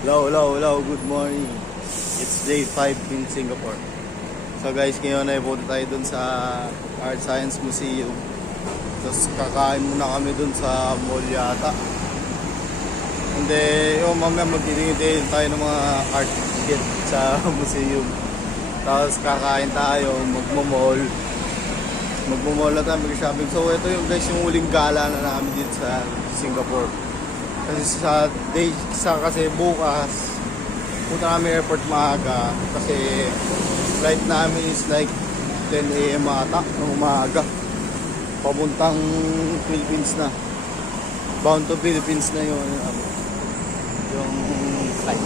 Hello, good morning. It's day 5 in Singapore. So guys, ngayon ay punta tayo dun sa Art Science Museum. Tapos kakain muna kami dun sa mall yata. Hindi, mamaya magtitingin tayo ng mga art kit sa museum. Tapos kakain tayo, magmamall na tayo, mag-shopping. So ito yung guys, yung huling gala na namin dito sa Singapore. Kasi bukas punta namin airport maaga kasi flight namin is like 10 AM ata ng umaga papuntang Philippines na, bound to Philippines na yung flight.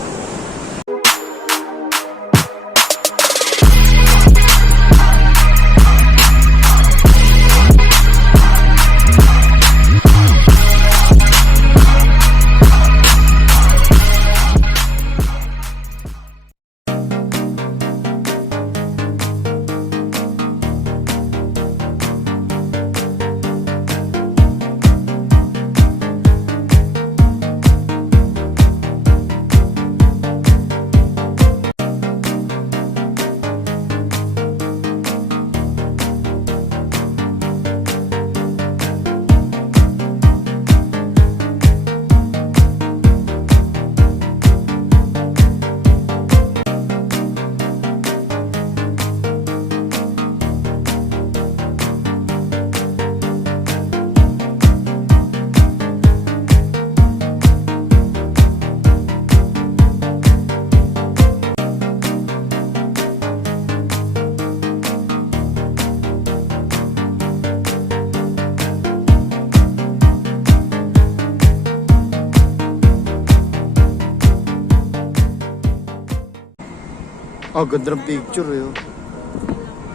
Oh, ganda ng picture eh.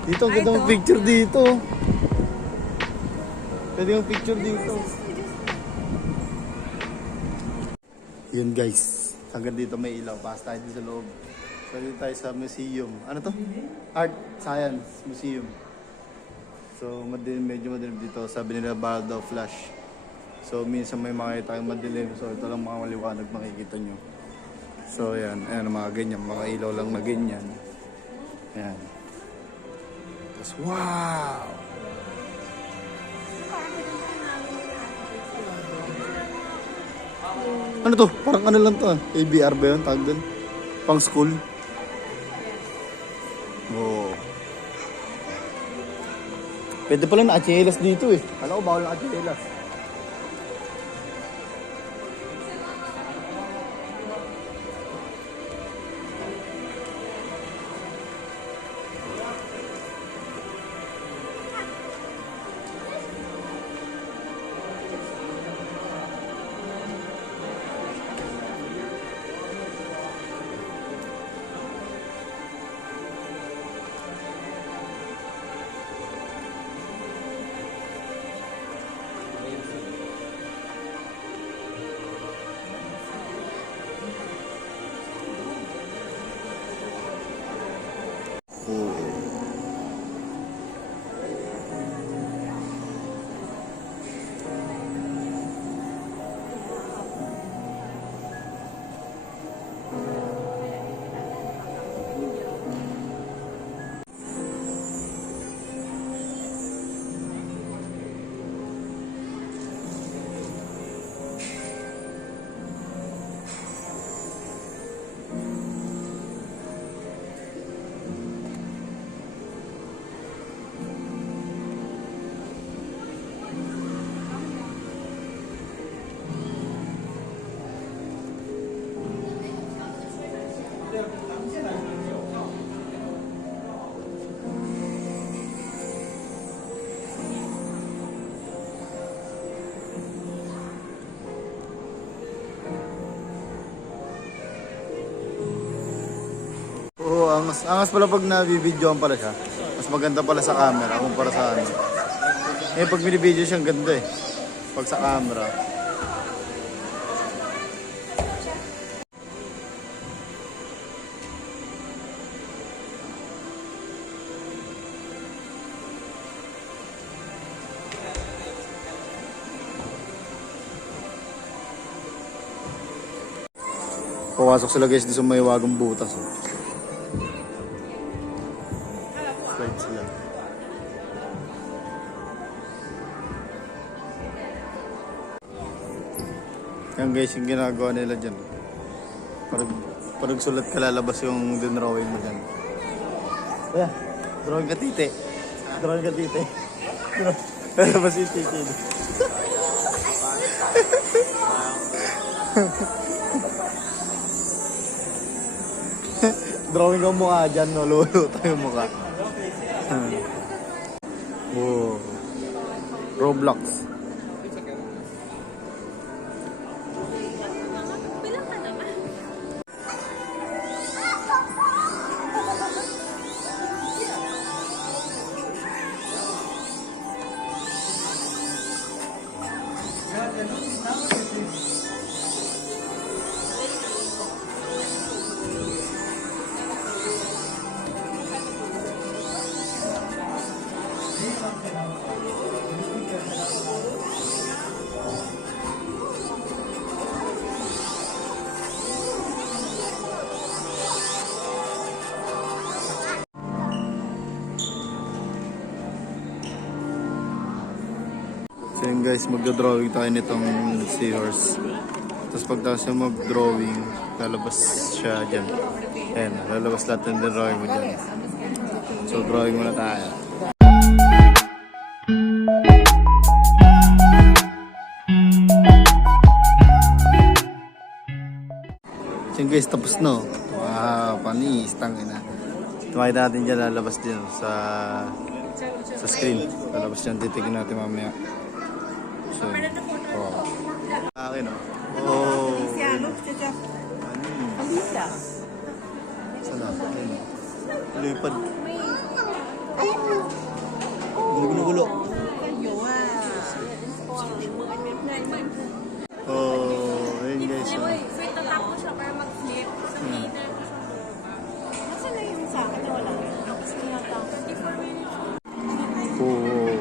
Dito, ganda ng picture dito. Pwede yung picture dito. Yun guys, hanggang dito may ilaw. Pasok tayo dito sa loob. So dito tayo sa museum. Ano to? Art Science Museum. So medyo madilim dito. Sabi nila bawal daw flash. So minsan may makikita kayong madilim. So ito lang mga maliwanag makikita nyo. So ayan mga ganyan, mga ilaw lang na ganyan. Ayan. Tapos wow! Ano to? Parang ano lang to ah. ABR ba yun? Tawag dun? Pang school? Oo. Pwede pala naka-chinelas dito eh. Kala ko bawal naka-chinelas. Oo, angas pala pag nabibidyoan pala siya. Mas maganda pala sa camera kumpara sa ano. Eh pag binibidyo siya, ganda eh. Pag sa camera. Pawasok sila guys doon sa may wagang butas. Oh. Slide sila. Yan guys yung ginagawa nila dyan. Parang sulat ka lalabas yung dinrawing mo dyan. Yeah, drawing ka tite. Drawing ka tite. Lalabas yung tite. Drawing ang mukha dyan, no? Luluto yung mukha. Wow. Roblox. So yun guys, magdodrawing tayo nitong seahorse. Tapos pagtapos yung mag-drawing, lalabas siya dyan. Ayan, lalabas lahat ng drawing mo dyan. So drawing muna tayo. So yun guys, tapos no. Wow, panis, tangina. Tumakita natin dyan, lalabas din sa screen. Lalabas dyan, titignan natin mamaya. So, oh. Akin o. Oh. Sana? Lipad. Gulo-gulo. Oh, ayun guys. Wait, tatapos siya para mag-flip. So, later ko siya baba. Nasaan na yung sa akin? Wala. Tapos tinatapos. 24 minutes. Oh.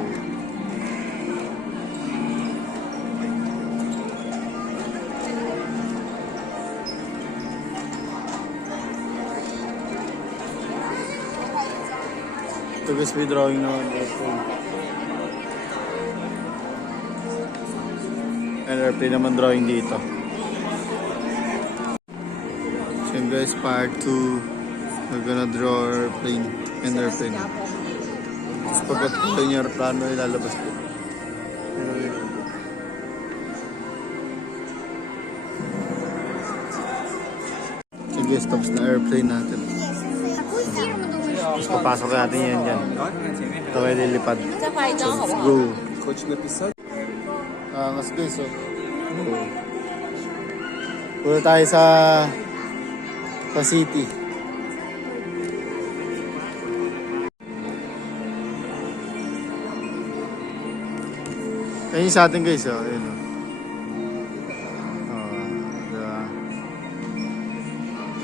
Ito guys, may drawing naman. And airplane naman drawing dito. So yun guys, part 2. We're gonna draw airplane and airplane. Tapos pagkat yung aeroplano, ilalabas ko. So guys, tapos na airplane natin. Tapos papasok natin yan dyan. Ito kayo lilipad. Let's go. Angas guys, oh. Punta tayo sa city. Ayun sa atin guys, oh. Ayun, oh. Oh, diba?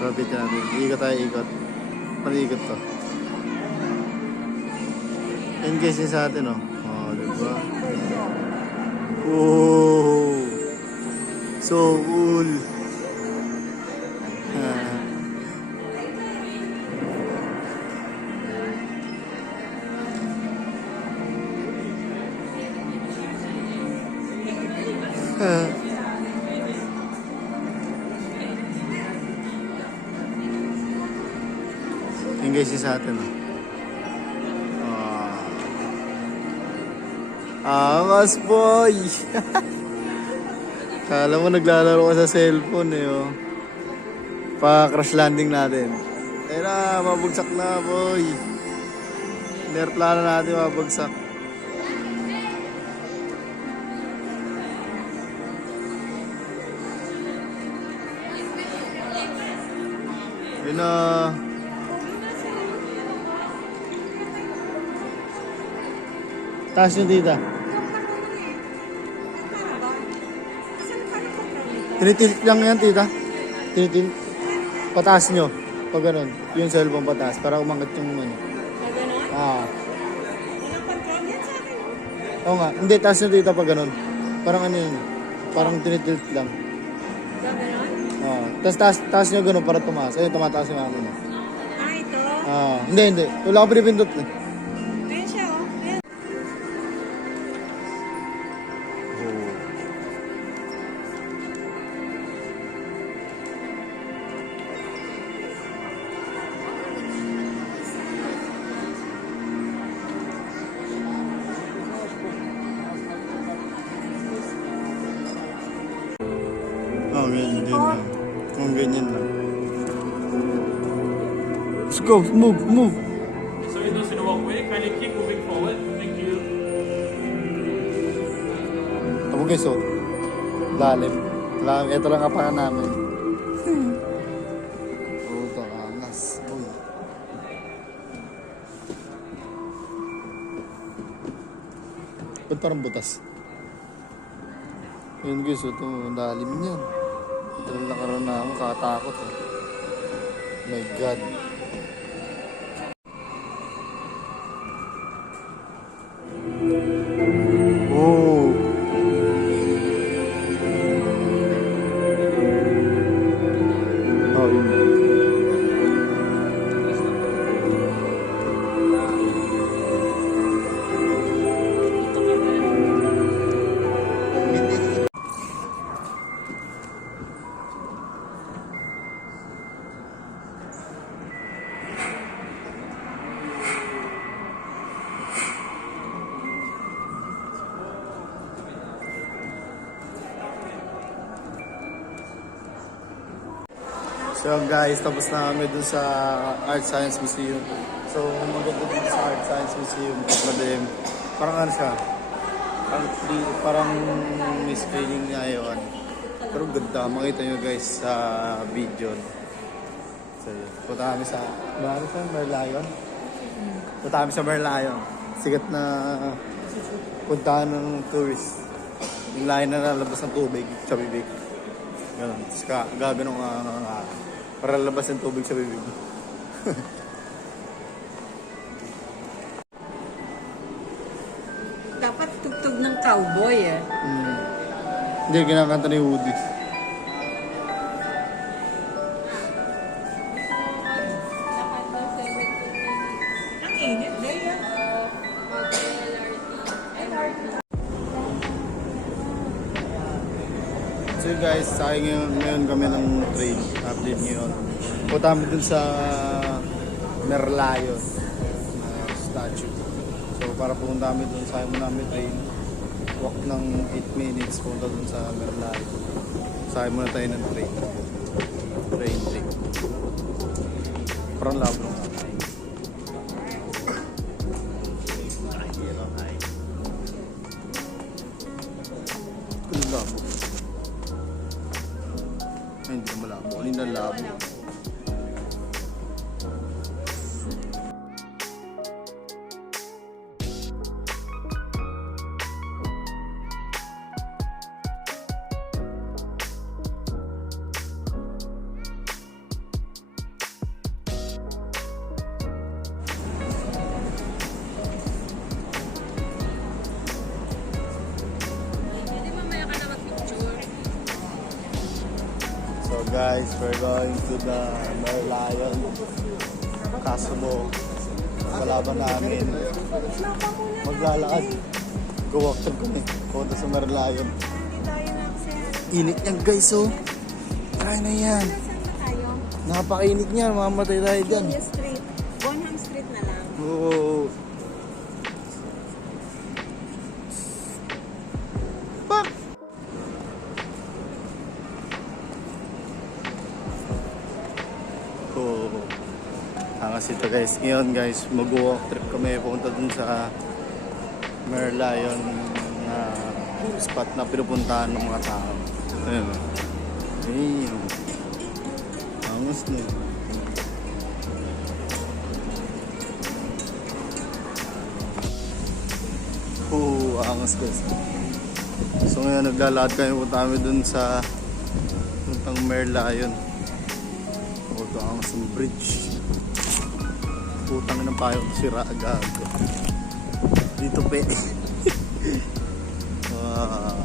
Rapid natin. Ikot tayo, ikot. Panikot to. Ayun guys, yun sa atin, oh. Oh, diba? Oh, so cool. Yung guys yung sa atin. Angas boy. Kala mo naglalaro ka sa cellphone eh, oh. Pa-crash landing natin. Eh na, mabagsak na boy. Airplano natin mabagsak. Yun na. Taas nyo tita. Tinitilt lang yan tita. Tinitilt. Pataas nyo. Pag ganun. Yung cellphone pataas. Para umangat yung ano. Ah. Oo nga. Hindi, taas nyo tita pag ganun. Parang ano yun. Parang tinitilt lang. Oh, taas nyo ganun para tumaas. Ayun, tumataas yung akin. Ito. Hindi. Wala ko pinipindot eh. Ayan siya, oh. Ayan. Ganyan lang. Ganyan lang. Let's go. Move. So it was in a walkway. Kindly keep moving forward. Thank you. Ito guys, oh. Lalim. Ito lang kapahan namin. Ito, angas. Uy. Ba't parang butas? Yun guys, ito. Lalim niyan. Ito lang nakaroon na ako. Kakatakot eh. My God. Oh. Oh, yun. So guys, tapos na kami dun sa Art Science Museum. So maganda dun sa Art Science Museum. Madem, parang ano siya? Parang may screening niya yun. Pero ganda, makita nyo guys sa video. So yun, punta kami sa Merlion. Punta kami sa Merlion. Sikat na puntahan ng tourist. Yung lain na nalabas ng tubig sa bibig. Ganun. Tapos gaganong para labas ng tubig sa bibig. Dapat tugtog ng cowboy, eh. Hindi, kinakanta ni Woody. Ang init, dahil yan. So guys, ngayon kami ng train. Update ngayon. Punta kami dun sa Merlion statue. So para pumunta kami dun, sakay muna kami train. Walk ng 8 minutes, punta dun sa Merlion. Sakay muna tayo ng train. Train. Parang labo lang. Parang labo. Ay, hindi na malabo. Alin na labo. Hindi mamaya ka na mag-picture. So guys, we're going to the Merlion. Kasumo. Kalaban namin. Maglalakad. Go-walk trip kami. Punta sa Merlion. Hindi tayo na kasi. Init niyan guys, oh. Try na yan. Saan ba tayo? Napakainit niyan. Mamamatay tayo dyan. Julia Street. Bonham Street na lang. Oo. Pak! Oo. Angas ito guys. Ngayon guys, mag-walk trip kami. Pupunta dun sa Merlion na spot na pinupuntahan ng mga tao. Ayun. Ayun. Angas na yun. Angas guys. So ngayon naglalakad kami, punta kami dun sa puntang Merlion. Ito angas ng bridge. Putang ng payo sira agad. Dito pe. Wow.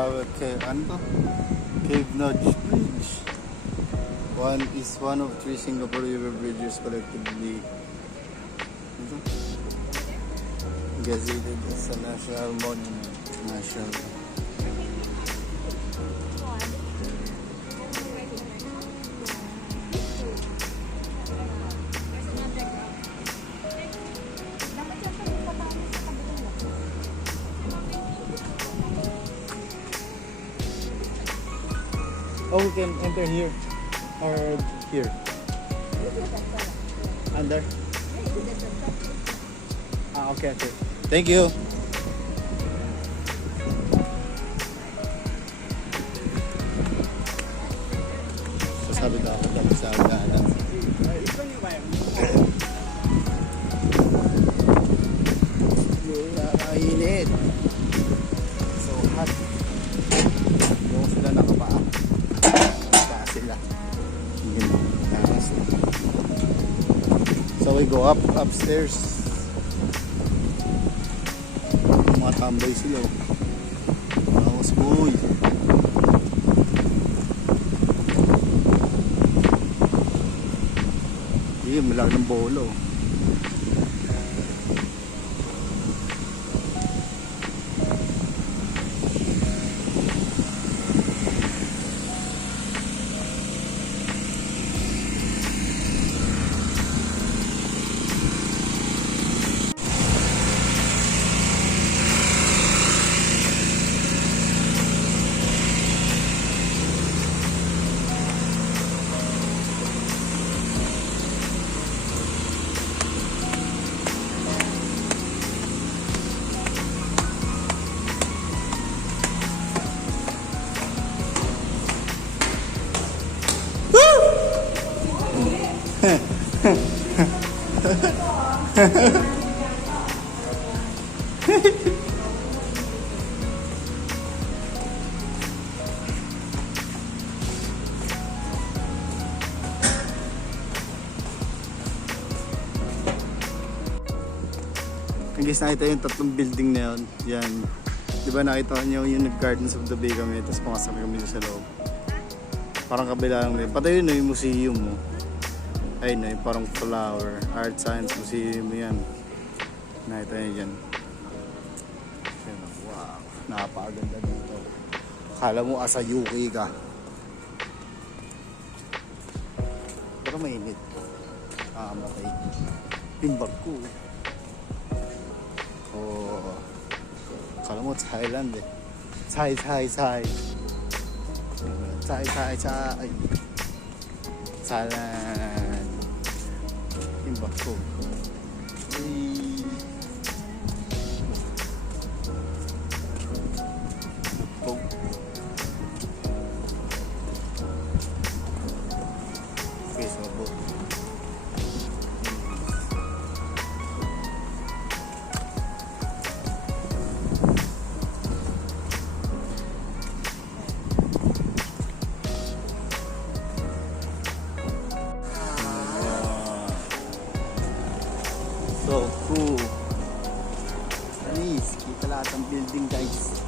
Ano to? Cave Notch Bridge. One is one of three Singapore river bridges collectively gazetted as a national monument. National. Oh, we can enter here or here. Under? Ah, okay, okay. Thank you. Sasabi ka ako dito sa agad. Nakakainit. So hot. Yung sila nakapaa. Nakapaa sila. Ganun. Takas na. So we go upstairs. Mga tambay sila. Tapos boy. Hindi, malaki ng bolo. Guys, nakita yung tatlong building na yun. Yan. Di ba nakita nyo yung Gardens of the Bay kami, tapos pumasok kami sa loob. Parang kabila lang rin. Pati yun yung museum mo. Ayun na yung parang flower. Art Science Museum yan. Nakita nyo dyan. Wow. Napakaganda dito. Akala mo asa UK ka. Pero mainit. Matay. Timbag ko. Oh. Akala mo Thailand eh. Thai. Thailand. Timbag ko. Okay, so boat. So cool. Nice. Kita lahat ng building, guys.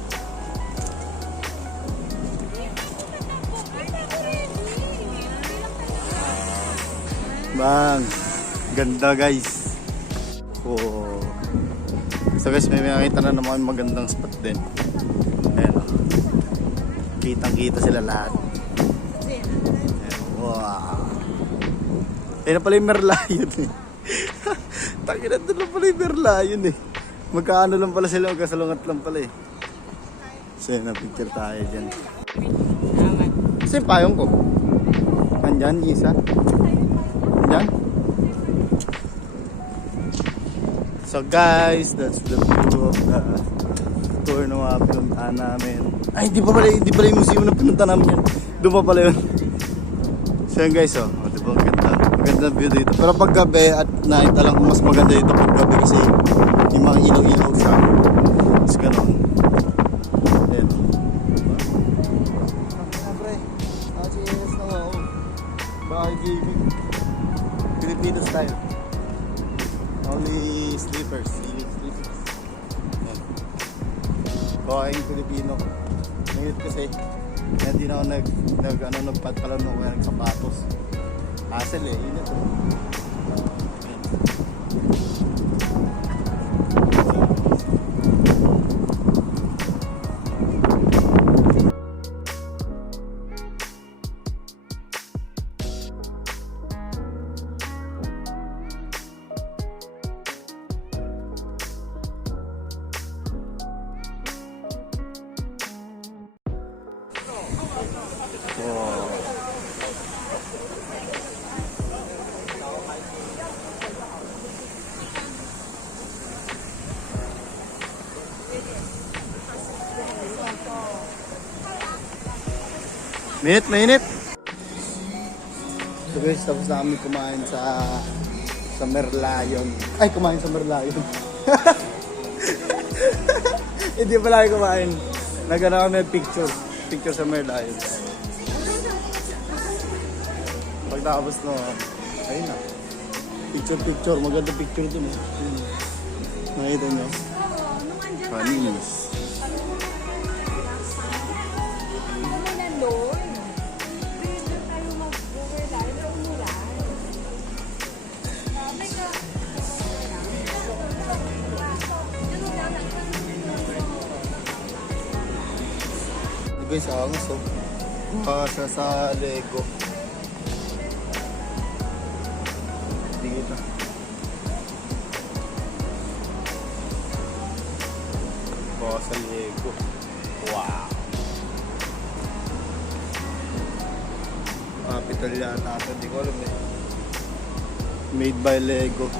Bang. Ganda, guys. Oh. So guys, may makita na naman magandang spot din. Ayan. Kitang-kita sila lahat. Ayan. Wow. Ayan na pala yung Merlion eh. Takinan doon lang pala yung Merlion eh. Magkaano lang pala sila, magkasalungat lang pala eh. So yun, na-picture tayo dyan. Kasi yung payong ko. Nandyan, isa. Nandyan. So guys, that's the view of the tour na mga pinuntahan namin. Ay, hindi pala yung museum na pinuntahan namin yan. Doon pa pala yun. So yun guys, oh. O, diba, maganda view dito. Pero pag gabi at night lang, mas maganda dito pag gabi kasi yung mga ilaw-ilaw siya. Mas gano'n. Ayan. Siyempre, cheers na nga ako. Bahay gaming. Filipino style. Only sleepers. Ayan. Bahay Filipino. Yung init kasi. Kaya di na ako nagpatalon o kaya nagsapatos. Hassle eh, init oh. Wow. Mainit. So guys, tapos na kami kumain sa Merlion. Ay, kumain sa Merlion. Hindi pala kayo kumain. Nagana kami picture sa Merlion. Pagtapos no, ayun na. Picture, maganda picture dun eh. Nakita nyo? Panis. Guys, angas oh. Siya sa Lego. Dito. Sa Lego. Wow. Capital yata ito. Hindi ko alam eh. Made by Lego.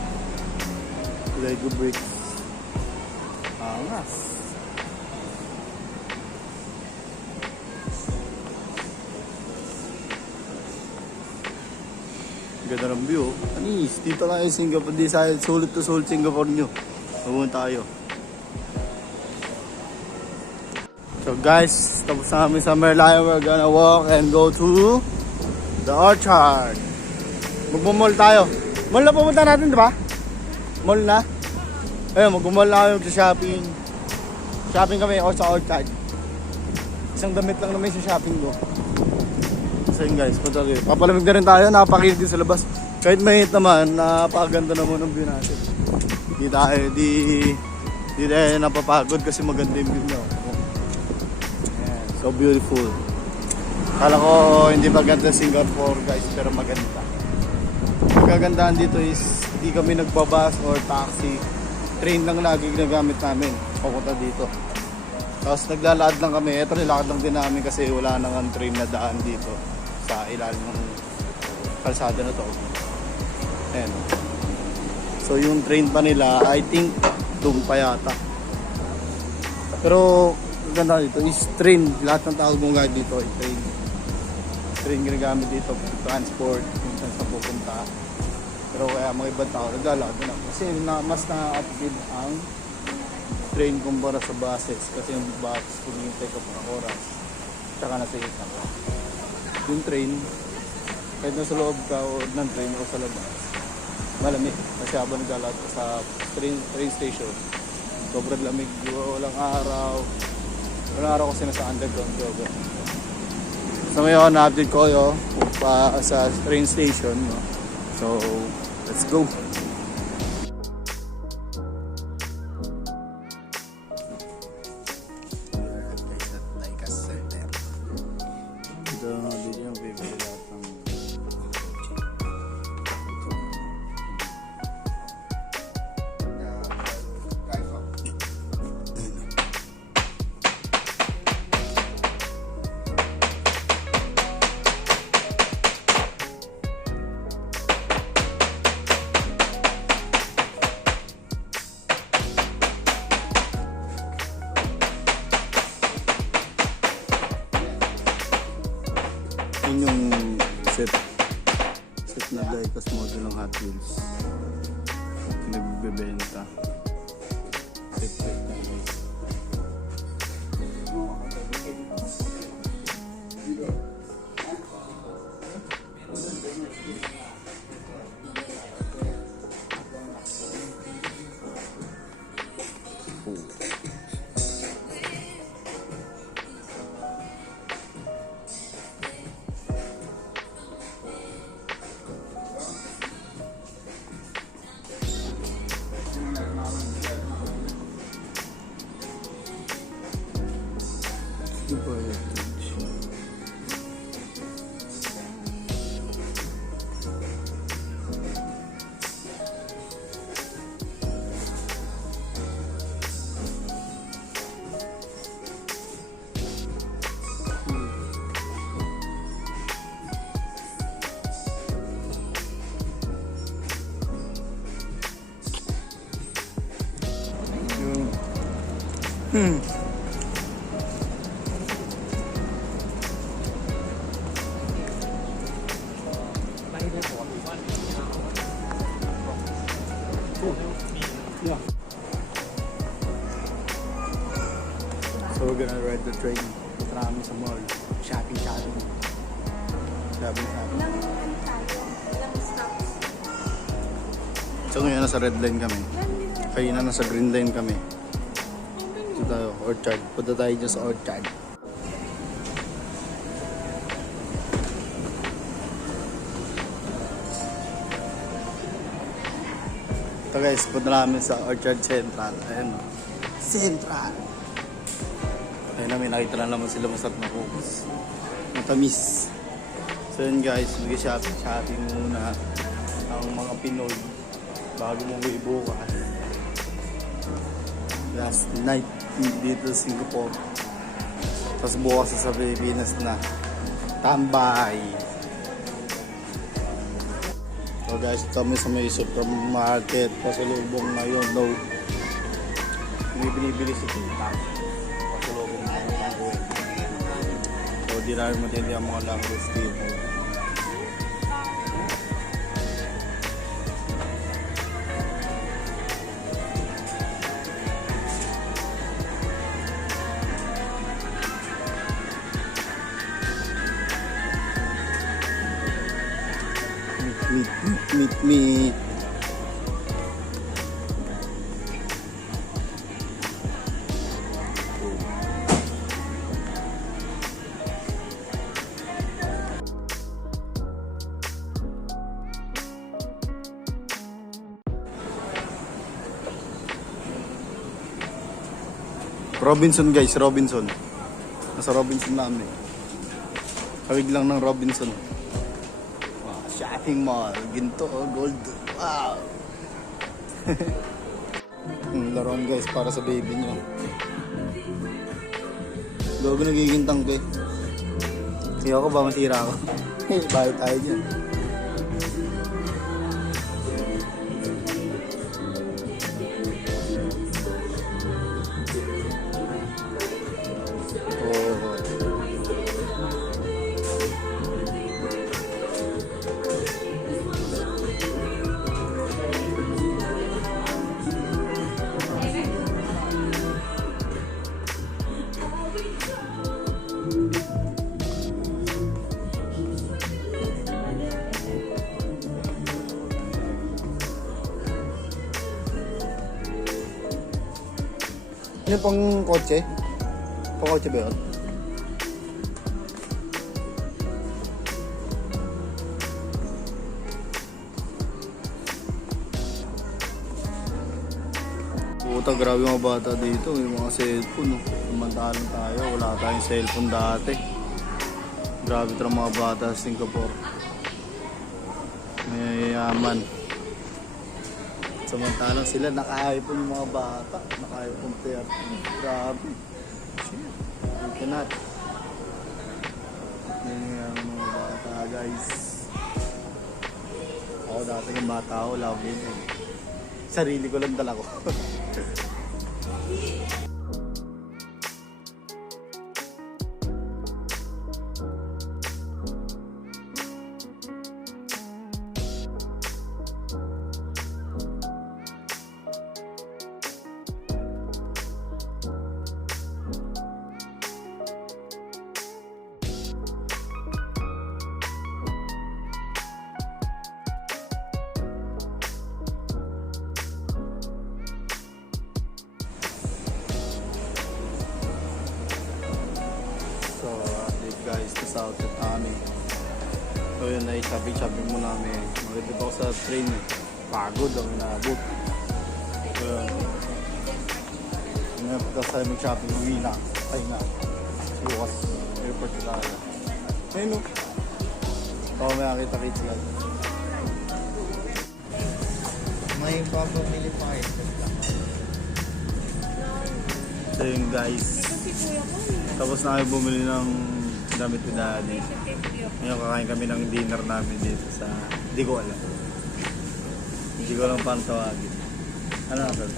Lego bricks. Angas. Ganda ng view. Anis, dito lang yung Singapore. Di sa sulit to sulit Singapore nyo. Pumunta tayo. So guys, tapos na kami sa Merlion. We're gonna walk and go to the orchard. Magmumall tayo. Mall na pumunta natin, di ba? Mall na. Ayun, magmumall na kami sa shopping. Shopping kami o sa orchard. Isang damit lang naman sa shopping ko. So yun guys, punta tayo. Papalamig na rin tayo, napakilig din sa labas. Kahit mainit naman, napakaganda naman ng view natin. Di tayo napapagod kasi maganda yung view nyo. Ayan, so beautiful. Kala ko hindi maganda Singapore guys, pero maganda. Ang kagandahan dito is hindi kami nagbabas or taxi. Train lang lagi ginagamit namin papunta dito. Tapos naglalakad lang kami. Ito nilakad lang din namin kasi wala nang train na daan dito sa ilalim ng kalsada na to. Ayan. So yung train pa nila, I think doon pa yata. Pero ang ganda dito is train. Lahat ng tawag mong guide dito ay train. Train ginagamit dito for transport kung saan sa pupunta. Pero kaya mga ibang tao naglalakad na. Kasi mas na-upgrade ang train kumpara sa buses. Kasi yung bus, kumintay ka pa oras. Tsaka nasa hita ka. Yung train, kahit nasa loob ka o ng train o sa labas, malamig. Kasi habang naglalakad ka sa train station, sobrang lamig. Walang araw. Walang araw kasi nasa underground job. So ngayon, na-update ko yun pa sa train station. No? So, let's go. Yun yung set na diecast model ng Hot Wheels. Nagbebenta. Set na guys. Hmm. Yeah. So we're gonna ride the train. Punta namin sa mall. Shopping. Shopping. Ilang ano tayo? Ilang stops? So ngayon nasa red line kami. Kaya nasa green line kami. Ito tayo, Orchard. Punta tayo dyan sa Orchard. Ito guys, punta namin sa Orchard Central. Ayan o. Central! Ayun namin, nakita na naman sila masarap na focus. Matamis. So yun guys, mag-shopping muna ang mga Pinoy bago mo bukas. Last night dito sa Singapore. Tapos bukas sa Pilipinas na. Tambay! So guys, kami sa may supermarket. Pasalubong ngayon, no. Hindi binibili si Tita. Pasalubong na yung language. So di namin matindi ang mga language dito. Meat. Robinson guys, Robinson. Nasa Robinson namin. Kawig lang ng Robinson. Shopping mall, ginto, gold. Wow! Laruan guys para sa baby nyo. Gago nagigintang ko eh. Kaya ako ba matira ako? Bakit tayo dyan? Ano pang kotse? Pang kotse ba yun? Puta, grabe mga bata dito. May mga cellphone. Samantalang tayo. Wala tayong cellphone dati. Grabe ito mga bata sa Singapore. Mayayaman. Samantalang sila naka-iPhone yung mga bata. Naka-iPhone 13. Grabe. Shit. You cannot. Yan yung mga bata guys. Ako dati yung bata ako. Love yun. Sarili ko lang dala ko. Guys, sa outlet namin. So yun ay shopping muna namin. Maganda ako sa train. Pagod ang inaabot. So yun. Ngayon tayo mag-shopping. Uwi na. Ay na. Bukas. Airport na tayo. Ayun o. Oo, may nakita kids lang. May papamili pa kayo. So yun guys. Tapos na kayo bumili ng damit ni Daddy. Ngayon kakain kami ng dinner namin dito sa... Hindi ko alam. Hindi ko alam paano tawagin. Ano nga sabi?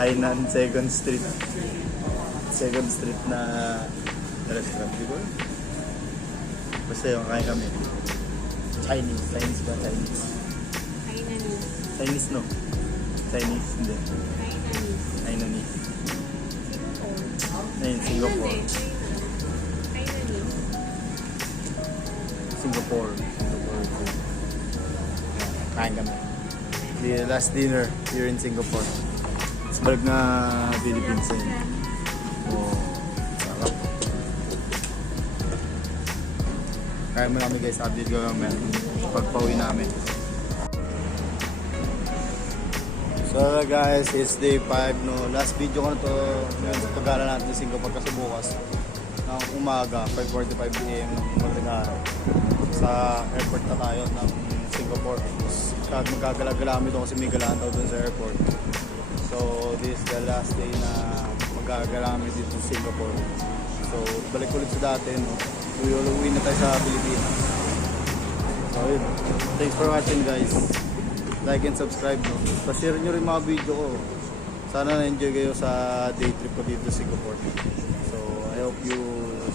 Hainan Second Street. Second Street na restaurant. Di ko alam. Basta yung kain kami. Chinese. Chinese ba? Chinese. Hainanese. Chinese no? Chinese. Hindi. Hainanese. Hainanese. Singapore. Ayun, Singapore. Hainanese. Singapore. Singapore. Kain kami. The last dinner here in Singapore. Sa balik na Philippines eh. Oh, sarap. Kaya mo namin guys, update ko namin pagpauwi namin. So guys, it's day 5 no. Last video ko na to ngayon sa pag-aaral natin sa Singapore kasi bukas ng umaga, 5:45 AM ng madaling araw. Sa airport na tayo ng Singapore. Magkagala-gala kami doon kasi may galaan daw doon sa airport. So this is the last day na magkagala kami dito sa Singapore. So balik ulit sa dati no. Uwi na tayo sa Pilipinas. So yun. Thanks for watching guys. Like and subscribe no. So share nyo rin mga video ko. Sana na-enjoy kayo sa day trip ko dito sa Singapore. So I hope you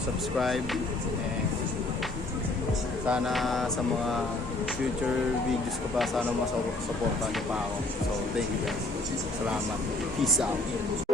subscribe and sana sa mga future videos ko pa sana masupportan niyo pa ako. So thank you guys. Salamat. Peace out.